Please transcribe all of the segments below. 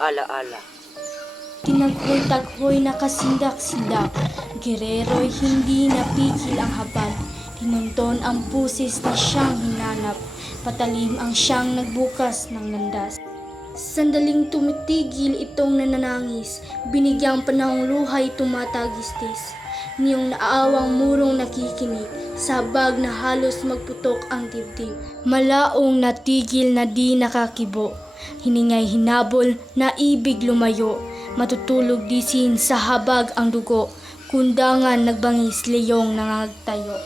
Ala-ala. Tinaghoy-taghoy na kasindak-sindak, gerero'y hindi napigil ang habag. Tinunton ang pusis na siyang hinanap, patalim ang siyang nagbukas ng landas. Sandaling tumitigil itong nananangis, binigyang panahong luhay tumatagistis. Niyong naaawang murong nakikinig, sabag na halos magputok ang dibdib. Malaong natigil na di nakakibo, hiningay hinabol na ibig lumayo. Matutulog disin sa habag ang dugo, kundangan nagbangis leyong nangagtayo.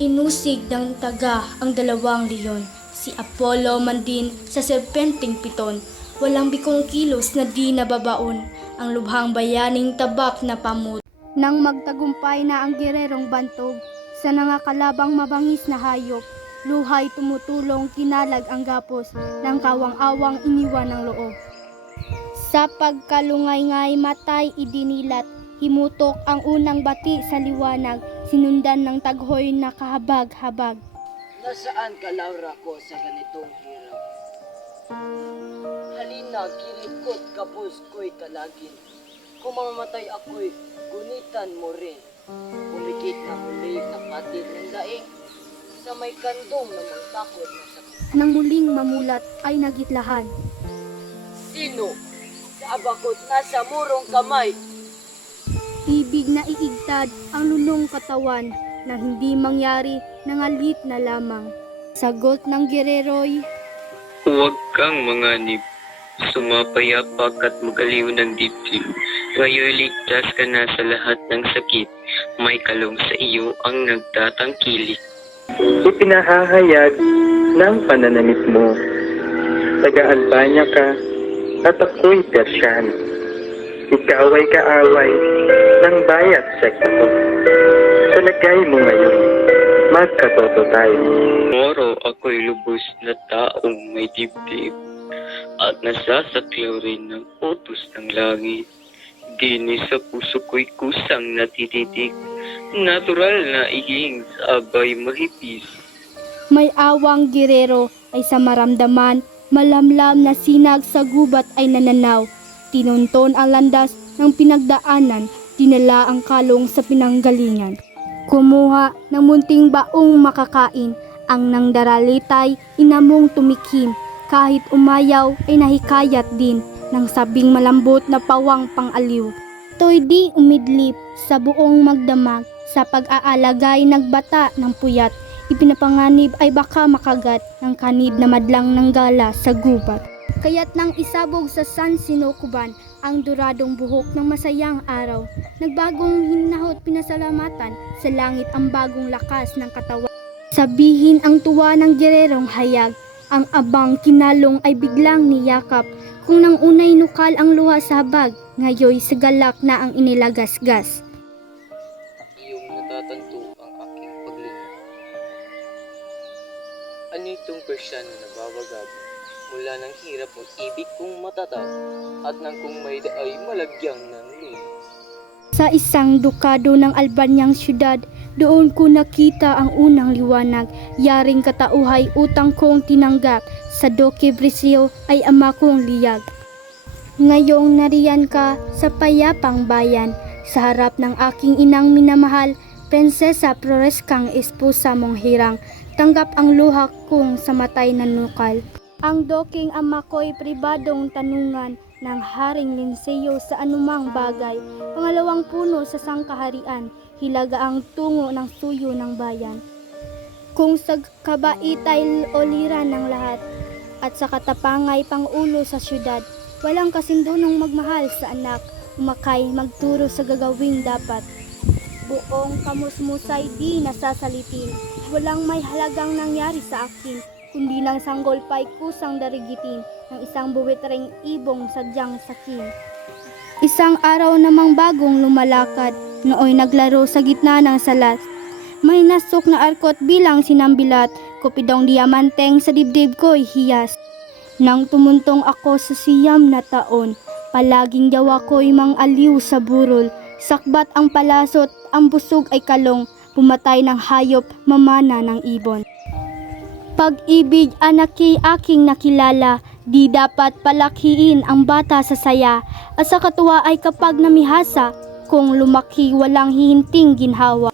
Inusig ng taga ang dalawang leon, si Apollo man din sa serpenteng piton. Walang bikong kilos na di nababaon, ang lubhang bayaning tabak na pamut. Nang magtagumpay na ang gererong bantog, sa nangakalabang mabangis na hayop, luhay tumutulong kinalag ang gapos, ng kawang-awang iniwan ng loob. Sa pagkalungay-ngay matay idinilat, himutok ang unang bati sa liwanag, sinundan ng taghoy na kahabag-habag. Nasaan ka, Laura ko, sa ganitong hirap? Halina, kirikot kapos ko'y talagin. Kung mamamatay ako'y gunitan mo rin. Pumikit na muli na patid ng daing, sa may kandong na takot na sakit. Nang muling mamulat ay nagitlahan. Sino? Sa abakot nasa murong kamay. Ibig na iigtad ang lulong katawan na hindi mangyari nangalit na lamang. Sagot ng gerero'y, Huwag kang manganib, sumapayapak at magaliw ng dibdib. Ngayon ligtas ka na sa lahat ng sakit, may kalong sa iyo ang nagtatangkilik. Ipinahahayag ng pananamit mo. Taga-Albania ka at ako'y Persyan. Ikaw ay kaaway ng bayat sekta ko. Sa lagay mo ngayon, magkatoto tayo. Moro ako'y lubos na taong may dibdib at nasasaklaw rin ng utos ng langit. Dini sa puso ko'y kusang natititik, natural na iging sa abay mahipis. may awang gerero ay sa maramdaman, malamlam na sinag sa gubat ay nananaw. Tinunton ang landas ng pinagdaanan, dinala ang kalong sa pinanggalingan. Kumuha ng munting baong makakain, ang nangdaralitay inamong tumikim. Kahit umayaw ay nahikayat din ng sabing malambot na pawang pang-aliw. To'y di umidlip sa buong magdamag, sa pag-aalagay nagbata ng puyat. Ipinapanganib ay baka makagat ng kanid na madlang ng gala sa gubat. Kaya't nang isabog sa San Sinukuban ang duradong buhok ng masayang araw, nagbagong hinahot pinasalamatan sa langit ang bagong lakas ng katawan. Sabihin ang tuwa ng gererong hayag, ang abang kinalong ay biglang niyakap. Kung nang unay nukal ang luha sa habag, ngayoy sa galak na ang inilagasgas. Iyong natatanto ang aking paglingon. Ano itong Persian na nababagab mula ng hirap o ibig kong matatag at nang kung may daay malagyang ng lunas. Sa isang dukado ng Albanyang syudad, doon ko nakita ang unang liwanag. Yaring katauhay utang kong tinanggap, sa Doke Brisio ay ama kong liyag. Ngayong nariyan ka sa payapang bayan, sa harap ng aking inang minamahal, Prinsesa Floreskang esposa mong hirang, tanggap ang luha kong sa matay na nukal. Ang doking ama ko'y pribadong tanungan ng Haring Linseo sa anumang bagay. Pangalawang puno sa sangkaharian, hilaga ang tungo ng suyo ng bayan. Kung sa kabait ay oliran ng lahat, at sa katapangay pangulo sa syudad, walang kasindunong magmahal sa anak, umakay magturo sa gagawing dapat. Buong kamusmusay di nasasalitin, walang may halagang nangyari sa akin, kundi ng sanggol pa'y kusang darigitin ng isang buwitreng ibong sadyang sakin. Isang araw namang bagong lumalakad, nooy naglaro sa gitna ng salat. May nasok na arkot bilang sinambilat, kupidong diamanteng sa dibdib ko'y hiyas. Nang tumuntong ako sa siyam na taon, palaging jawa ko'y mang-aliw sa burol. Sakbat ang palasot, ang busog ay kalong, pumatay ng hayop, mamana ng ibon. Pag-ibig anaki aking nakilala, Di dapat palakiin ang bata sa saya at sa katuwa ay kapag namihasa, kung lumaki walang hihinting ginhawa.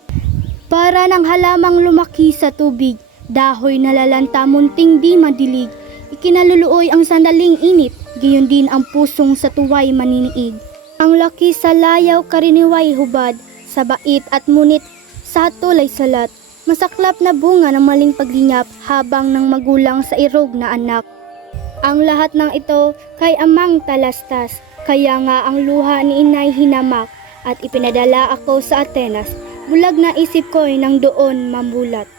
Para ng halamang lumaki sa tubig, dahoy na lalanta munting di madilig. Ikinaluluoy ang sandaling init, gayon din ang pusong sa tuway maniniig. Ang laki sa layaw kariniway hubad, sa bait at munit sa tulay salat. Masaklap na bunga ng maling paglinyap habang ng magulang sa irog na anak. Ang lahat ng ito kay amang talastas, kaya nga ang luha ni inay hinamak at ipinadala ako sa Atenas. Bulag na isip ko'y nang doon mamulat.